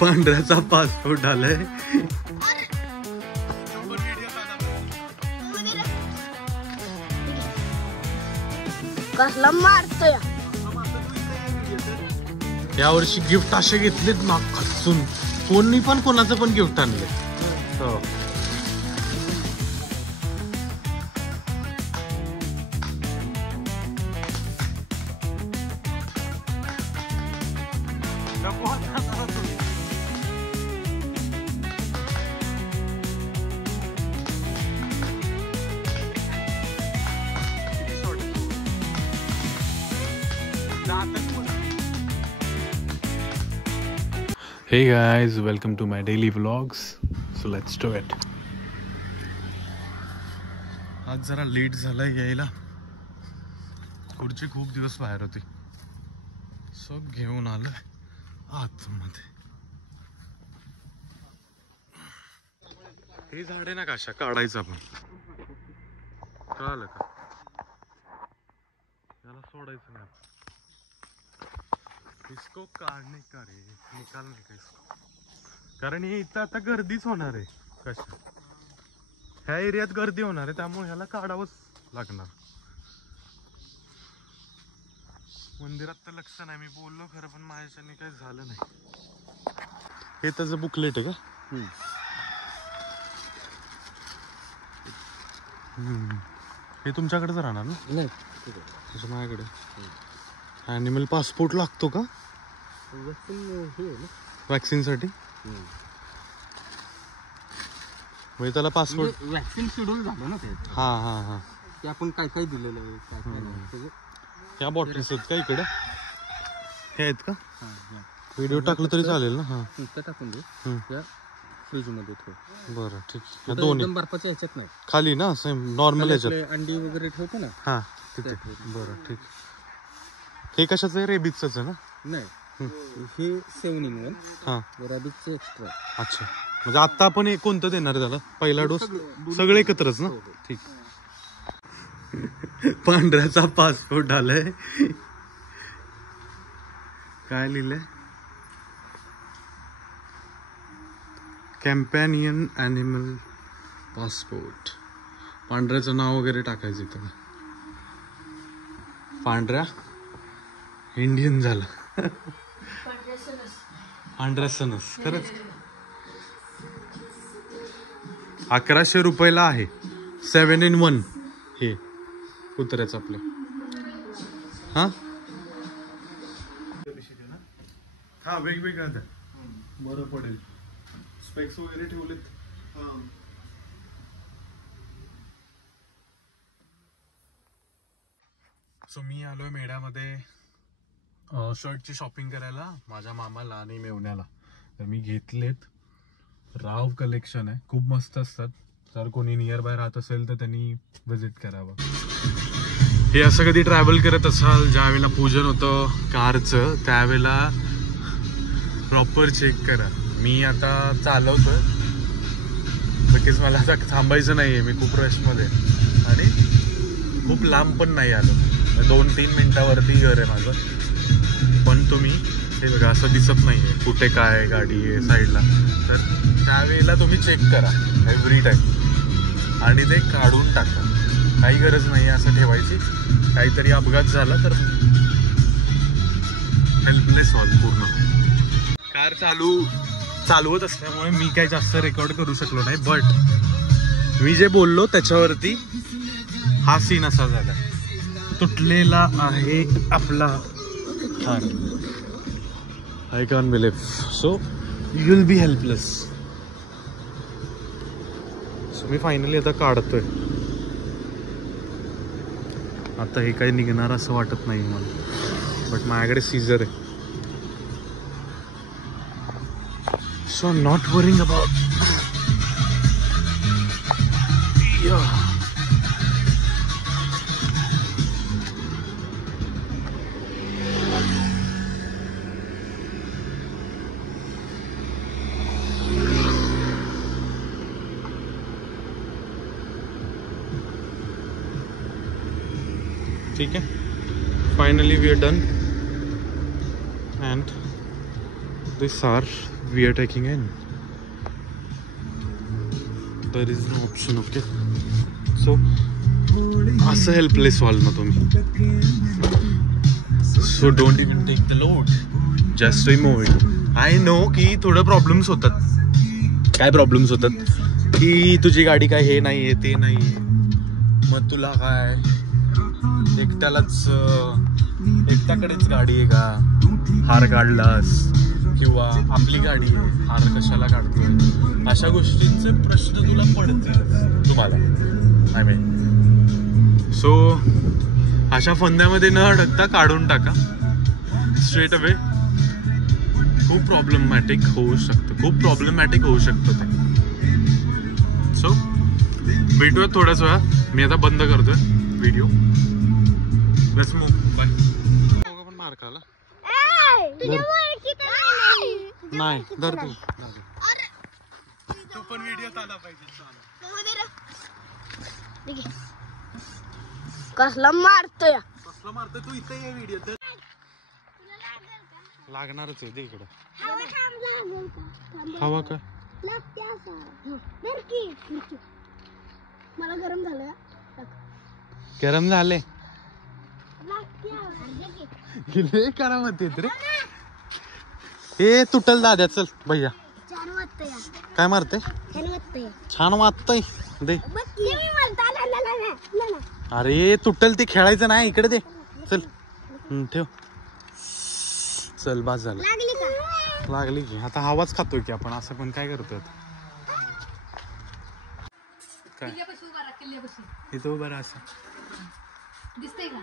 पांढऱ्याचा passport आलाय. कसला मारतोय. यावर्षी गिफ्ट असे घेतलेत ना खचून. कोणी पण कोणाचं पण गिफ्ट आणले. Hey guys, welcome to my daily vlogs. So let's do it. आज जरा लेट झालाय यायला. पुढचे खूप दिवस बाहेर होते. सब घेऊन आलोय आतमध्ये. हे झाड आहे ना काशा काढायचं आपण. कळालं का? याला सोडायचं नाही. इसको काढणे का रे, निकालने का इसको. कारण हे इथं आता गर्दीच होणार आहे. कशा ह्या एरियात गर्दी होणार आहे, त्यामुळे ह्याला काढावंच लागणार. मंदिरात तर लक्ष नाही. मी बोललो खरं, पण माझ्याने काही झालं नाही. हे त्याचं बुकलेट आहे का? हे तुमच्याकडेच राहणार ना? नाही, माझ्याकडे. ॲनिमल पासपोर्ट लागतो का वॅक्सिन साठी? म्हणजे त्याला पासपोर्ट वॅक्सिन शेड्यूल झालं ना ते. हा हा हा. ते आपण काय काय दिलेलं आहे, काय काय नाही. ह्या बॉटल्स आहेत का इकडे? हे आहेत का? व्हिडिओ टाकलं तरी चालेल ना? हा, नुसतं टाकून दे या फ्रीज मध्ये ठेव. बरं ठीक. दोन्ही बर्फाच्या ह्याच्यात नाही, खाली ना सेम नॉर्मल ह्याच्यात अंडी वगैरे ठेवतो ना. हा तिथे. बरं ठीक. हे कशाचं आहे? रेबीजच आहे ना? नाही, हे 7-in-1. हा, रेबीजचं एक्स्ट्रा. अच्छा. म्हणजे आता आपण कोणतं देणार आहे त्याला? पहिला डोस सगळे एकत्रच ना? ठीक. पांढऱ्याचा पासपोर्ट आलाय. काय लिहिलंय? कॅम्पॅनियन ॲनिमल पासपोर्ट. पांढऱ्याचं नाव वगैरे टाकायचं इथं. पांढऱ्या इंडियन झाला. पांढऱ्या सनस. खरंच 1100 रुपयाला आहे. 7-in-1 हे कुत्र्याचं आपलं. हा हा, वेगवेगळा द्या, बरं पडेल. स्पेक्स वगैरे ठेवलेत. सो मी आलोय मेढ्यामध्ये शर्टची शॉपिंग करायला माझ्या मामाला आणि मेवण्याला. तर मी घेतलेत. राव कलेक्शन आहे, खूप मस्त असतात. जर कोणी नियर बाय राहत असेल तर त्यांनी विजिट करावं. हे असं कधी ट्रॅव्हल करत असाल, ज्यावेळेला पूजन होतं कारचं त्यावेळेला प्रॉपर चेक करा. मी आता चालवतोय नक्कीच, मला आता थांबायचं नाहीये. मी खूप रशमध्ये आणि खूप लांब पण नाही आलो. 2-3 मिनिटावरती घर आहे माझं. पण तुम्ही हे बघा, असं दिसत नाहीये कुठे काय गाडी आहे साईडला. तर त्यावेळेला तुम्ही चेक करा एव्हरी टाइम आणि ते काढून टाका. काही गरज नाही असं ठेवायची. काहीतरी अपघात झाला तर हेल्पलेस व्हाल पूर्ण. कार चालवत असल्यामुळे मी काही जास्त रेकॉर्ड करू शकलो नाही. बट मी जे बोललो त्याच्यावरती हा सीन असा झाला. तुटलेला आहे आपला car. I can believe. So you will be helpless. So me finally आता काढतोय. आता हे काही निघणार असं वाटत नाही मला, बट माझ्याकडे सीझर आहे. So I am not worrying about. ठीक है, finally we are done and this are we are taking in. There is no option, okay? So असं हेल्पलेस व्हाल ना तुम्ही. So don't even take the load. Just remove it. I know की थोडं problems होतात. काय प्रॉब्लेम्स होतात की तुझी गाडी काय हे नाहीये ते नाहीये, मग तुला काय एकट्याकडेच गाडी आहे का, हार काढलास, किंवा आपली गाडी आहे हार कशाला काढतोय, अशा गोष्टींचे प्रश्न तुला पडतील तुम्हाला. आय मीन सो अशा फंद्यामध्ये न अडकता काढून टाका स्ट्रेट अवे. खूप प्रॉब्लेमॅटिक होऊ शकतं ते. सो भेटूया थोड्याच वेळा. मी आता बंद करतोय व्हिडिओ. Let's move. बाय. पण मार खाला नाही धर तू पण व्हिडिओत आला पाहिजे. कसला मारतोय तू इथे ये व्हिडिओ तर लागणारच आहे. इकडं हवा का मला गरम झालं. गरम झाले गरम होते रे. हे तुटल दाद्या. चल भैया काय मारते. छान वाटतंय दे. अरे तुटल ते खेळायचं नाही. इकडे दे. चल ठेव. चल बास झालं. लागली की आता हवाच खातोय की आपण. असं पण काय करतोय काय इथं उभं राहा असं दिसतंय का.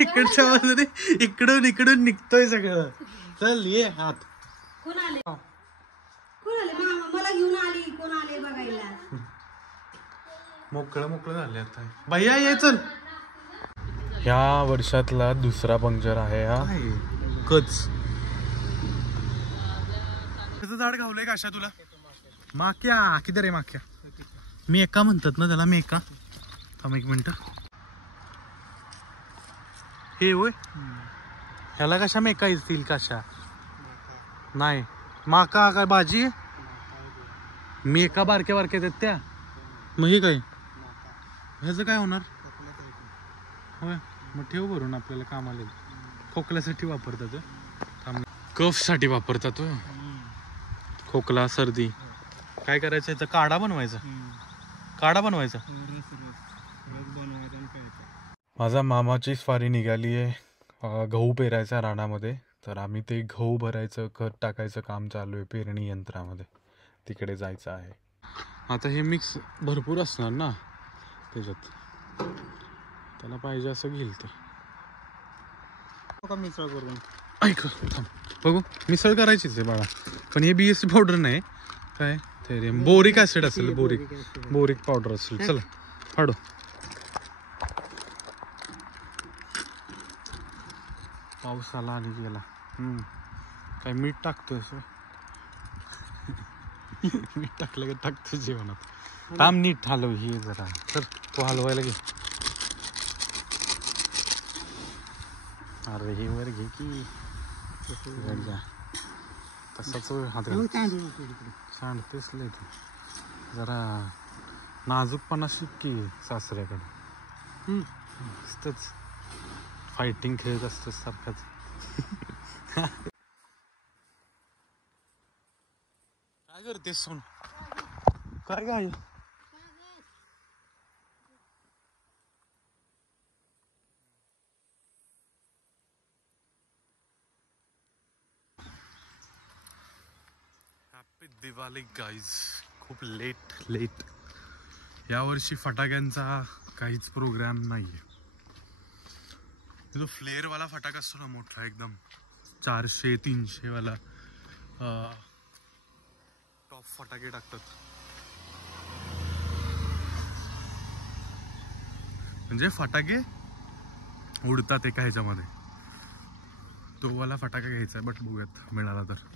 इकडच्या बाजूने इकडून निघतोय सगळं. चल ये आत. कोण आले मामा मला घेऊन आली. कोण आले बघायला. मोकळं झाले आता. भैया ये चल. ह्या वर्षातला दुसरा पंक्चर आहे हा कच. कसं झाड घावलंय का अशा तुला. माक्या किती रे माक्या. मी एका म्हणतात ना त्याला. मी एका थांब एक मिनिट. हे होय ह्याला कशा मेका येतील कशा नाही. माका काय भाजी मी एका बारक्या येतात त्या. मग हे काय ह्याचं काय होणार. होय मग ठेव भरून. आपल्याला कामाला खोकल्यासाठी वापरतात. कफ साठी वापरतात. खोकला सर्दी काय करायचं याचा काढा बनवायचा. माझा मामाची स्वारी निघाली आहे गहू पेरायचा रानामध्ये. तर आम्ही ते गहू भरायचं खत टाकायचं काम चालू आहे पेरणी यंत्रामध्ये. तिकडे जायचं आहे. आता हे मिक्स भरपूर असणार ना त्याच्यात. त्याला पाहिजे असं घेईल ते. मिसळ करून ऐक बघू. मिसळ करायचीच आहे बाळा. पण हे BSC पावडर नाही काय ते बोरिक ऍसिड असेल. बोरिक पावडर असेल. चला फाडू. पाऊस आला आणि गेला. काय मीठ टाकतोय. मीठ टाकलं की टाकतोय जेवणात. थांब नीट हलव ही जरा. तर तो हलवायला घे. अरे हे वर घे की तसाच हात सांडतेस लय ते. जरा नाजूकपणा शिक की सासऱ्याकडे. नुसतंच फायटिंग खेळत असतं सारखाच. काय करतेस सोन. काय काय हॅपी दिवाळी गाईज. खूप लेट यावर्षी फटाक्यांचा काहीच प्रोग्राम नाहीये. जो फ्लेअरवाला फटाका असतो ना मोठा एकदम 400-300 वाला टॉप फटाके टाकतात. म्हणजे फटाके उडतात एका ह्याच्यामध्ये. तो वाला फटाका घ्यायचा. बट बघूयात मिळाला तर.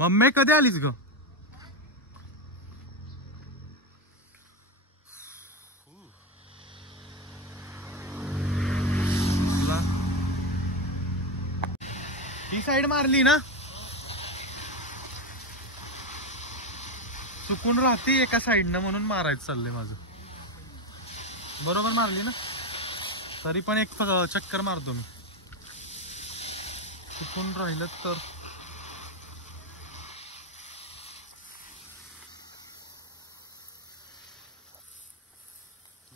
मम्मी कधी आलीस ग. ही साईड मारली ना चुकून राहते एका साईडनं म्हणून मारायचं चाललंय माझं. बरोबर मारली ना तरी पण एक चक्कर मारतो मी. चुकून राहिलं तर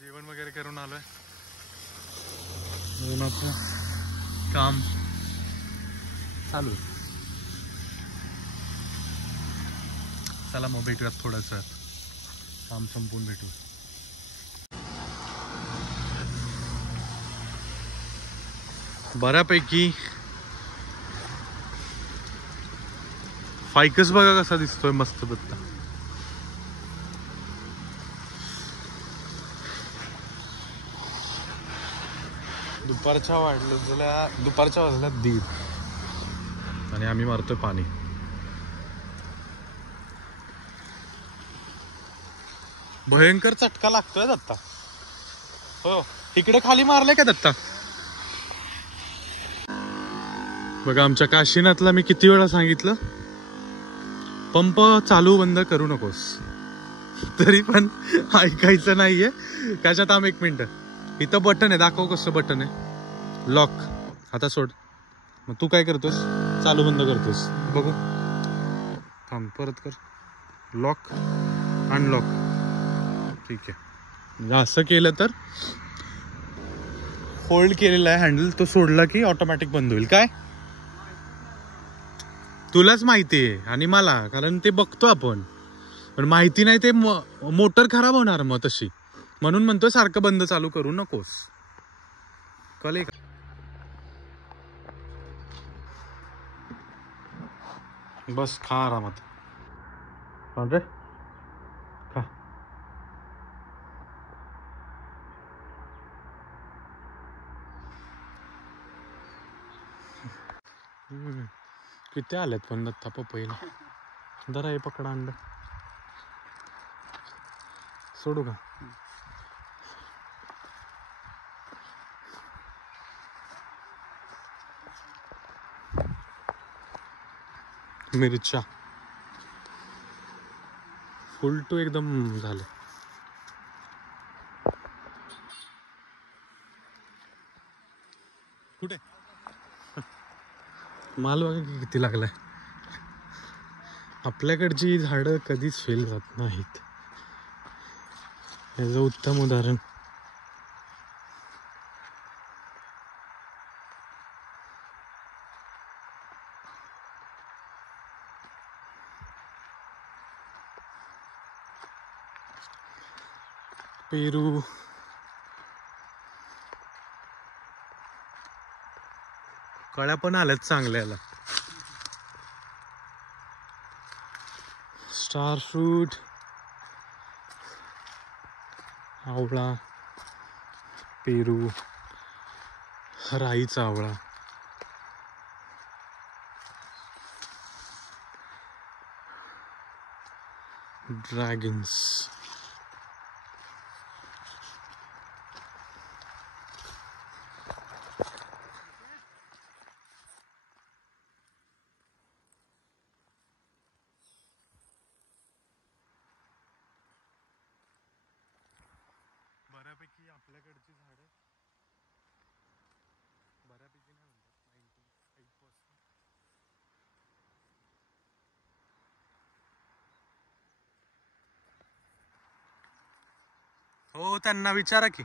जेवण वगैरे करून आलोय. उन्हाचं काम चालू. चला मग भेटूयात थोड्याच वेळात. काम संपून भेटू. बऱ्यापैकी फायकस बघा कसा दिसतोय मस्त बत्ता. दुपारच्या वाजल्या 1:30 आणि आम्ही मारतोय पाणी. भयंकर चटका लागतोय दत्ता. हो इकडे खाली मारले का दत्ता. बघा आमच्या काशीनाथला मी किती वेळा सांगितलं पंप चालू बंद करू नकोस तरी पण ऐकायचं नाहीये. कशात आम 1 मिनिट इथं बटन आहे दाखव कसं बटन आहे. लॉक आता सोड. मग तू काय करतोस चालू बंद करतोस बघू. थांब परत कर. Lock unlock. ठीक आहे असं केलं तर होल्ड केलेला आहे हँडल तो सोडला की ऑटोमॅटिक बंद होईल. काय तुलाच माहिती आहे आणि मला कारण ते बघतो आपण पण माहिती नाही ते मोटर खराब होणार मग तशी म्हणून म्हणतोय सारखं बंद चालू करू नकोस. कळले का. बस खा आरामात. रे खा. किती आल्यात पण दत्ता पपईला. जरा हे पकडा अंड सोडू का. मिरच्या फुल टू एकदम झाले. कुठे माल बघा किती लागलाय. आपल्याकडची झाडं कधीच फेल जात नाहीत. याचं उत्तम उदाहरण पेरू. कळ्या पण आल्यात चांगल्याला. स्टार फ्रूट आवळा पेरू राईचा आवळा ड्रॅगन्स. बऱ्यापैकी आपल्याकडची झाडं बऱ्यापैकी नाही म्हणतात 95%. हो त्यांना विचारा की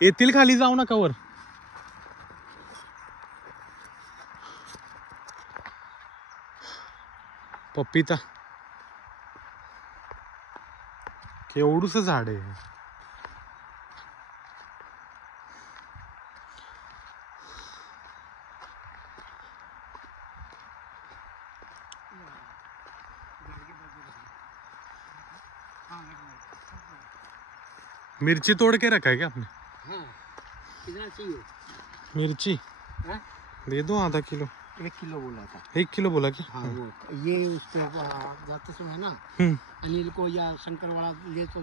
येतील खाली. जाऊ नका वर. पपिता केवढूस झाड आहे. मिर्ची तोड़ के रखा है क्या आपने. कितना चाहिए. मिर्ची हाँ? दे दो आधा किलो. 1 किलो बोला था. 1 किलो बोला क्या. हाँ वो ये उसको जाते समय ना अनिल को या शंकर वाला ले तो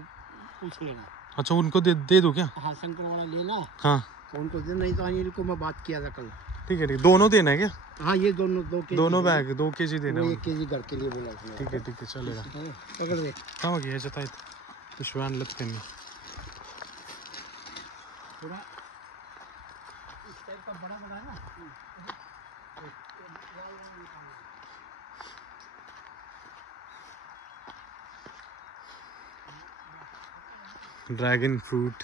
पूछ लेना. अच्छा उनको दे दो क्या. हाँ शंकर वाला लेना. हाँ तो उनको दे नहीं तो अनिल को मैं बात किया था कल. ठीक है दोनों देना है क्या? हाँ ये दोनों 2 केजी दोनों बैग 2 kg देना है. 1 केजी घर के लिए बोला उसने। ठीक आहे चलेगा. हाँ, पकड़ दे हा मग ह्याच्यात आहेत पिशव्या आणल्यात त्यांनी. थोड़ा इस टाइप का बड़ा बड़ा है ना। Dragon fruit.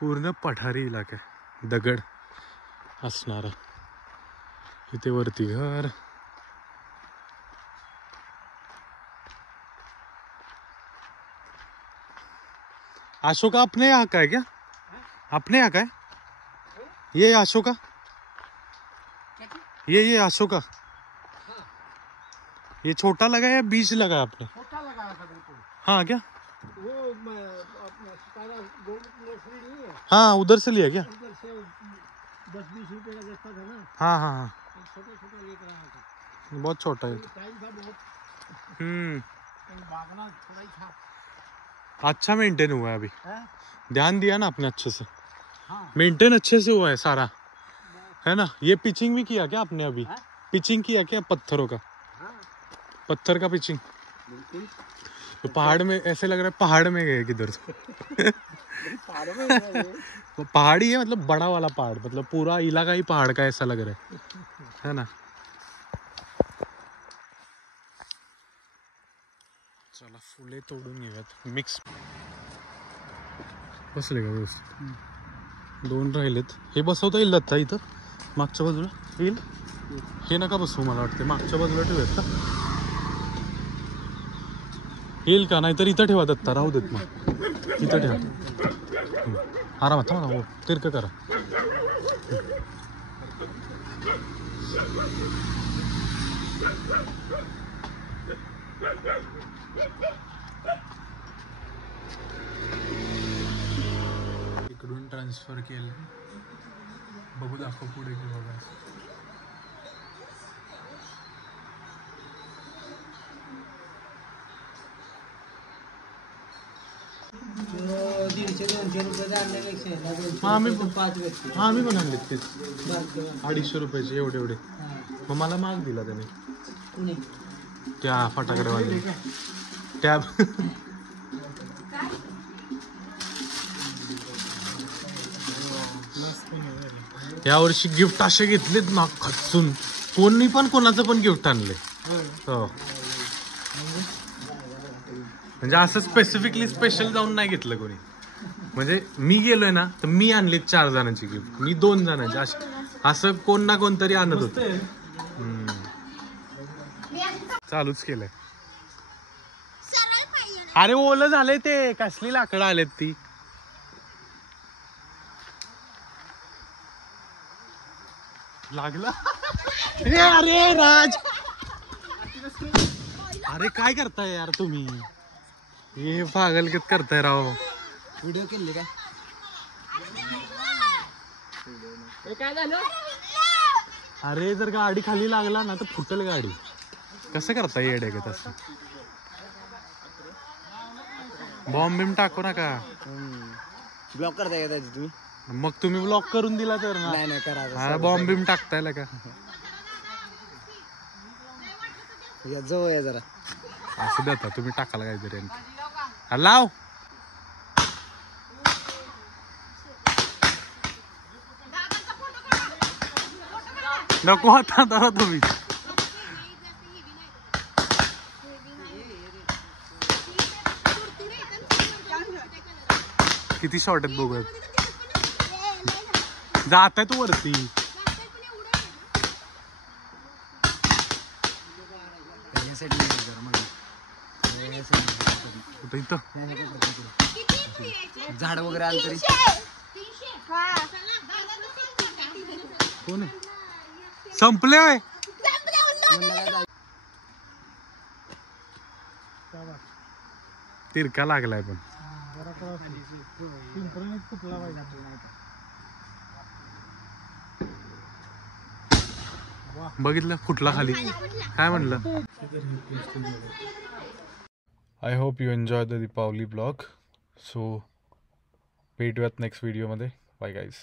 पूर्ण पठारी इलाका आहे, दगड असणार. इथे वरती घर. अशोका अपने यहाँ का है क्या? अपने यहाँ का है ये अशोका? ये अशोका ये छोटा लगा है या बीज लगा है आपने? छोटा लगाया था बिल्कुल। हाँ क्या? वो अपना सितारा गोल्ड नर्सरी नहीं है, हाँ उधर से लिया क्या? उधर से 10-20 रुपए का देता था ना, हाँ हाँ हाँ छोटा छोटा लेकर आया था। बहुत छोटा है. टाइम था बहुत, कहीं भागना थोड़ा ही था। अच्छा मेंटेन हुआ है अभी. हैं? ध्यान दिया ना आपने अच्छे से. हाँ मेंटेन अच्छे से हुआ है सारा, है ना. ये पिचिंग भी किया क्या आपने अभी? हाँ? पिचिंग किया क्या पत्थरों का? हाँ पत्थर का पिचिंग. बिल्कुल। तो पहाड़ में ऐसे लग रहा है पहाड़ में गए किधर. पहाड़ों में है ये। वो पहाड़ी है मतलब बड़ा वाला पहाड़, मतलब पूरा इलाका ही पहाड़ का ऐसा लग रहा है ना. चला फुले तोडून घेऊयात. मिक्स बसले का व्यवस्थित? 2 राहिलेत. हे बसवता येईल दत्ता इथं मागच्या बाजूला येईल. हे नका बसवू मला वाटते, मागच्या बाजूला ठेवूयात का? येईल का? नाहीतर इथं ठेवा दत्ता, राहू देत मग इथं ठेवा. आरामात थांबा ना, हो तिरकं करा. इकडून ट्रान्सफर केलं. बघू दाखव पुढे की बघा. आम्ही पण आणलेत तेच 250 रुपयाचे एवढे. मग मला माग दिला त्याने त्या फटाकड्यावाले त्या. यावर्षी गिफ्ट असे घेतलेत ना खचून. कोणी पण कोणाचं पण गिफ्ट आणले. हो म्हणजे असं स्पेसिफिकली स्पेशल जाऊन नाही घेतलं कोणी. म्हणजे मी गेलोय ना तर मी आणले 4 जणांची गिफ्ट, मी 2 जणांची, असं कोण ना कोणतरी आणत होत. चालूच केलंय. अरे ओलं झालंय ते. कसली लाकडं आलेत ती. लागला. अरे राज, अरे काय करताय यार तुम्ही? हे पागलगत करताय राव. व्हिडिओ केले काय? काय झालं? अरे जर गाडी खाली लागला ना तर फुटेल गाडी. कसं करताय येड्यागत असं? बॉम्ब बिम टाकू नका. ब्लॉक करताय का तुम्ही? मग तुम्ही ब्लॉक करून दिला तर ना. नाही करा. हा बॉम्ब बिम टाकताय का? या जवळ या जरा. असं देता तुम्ही टाकायला काहीतरी. लाव. नको आता धरा तुम्ही. किती शॉर्ट आहेत बघूयात. जात आहे तू वरती. कुठं इथं झाड वगैरे आलं तरी कोण आहे? संपले होय. तिरका लागलाय पण. बघितलं फुटला खाली. काय म्हणलं? I hope you enjoy the Deepavali blog. So भेटूयात नेक्स्ट व्हिडिओमध्ये. Bye guys.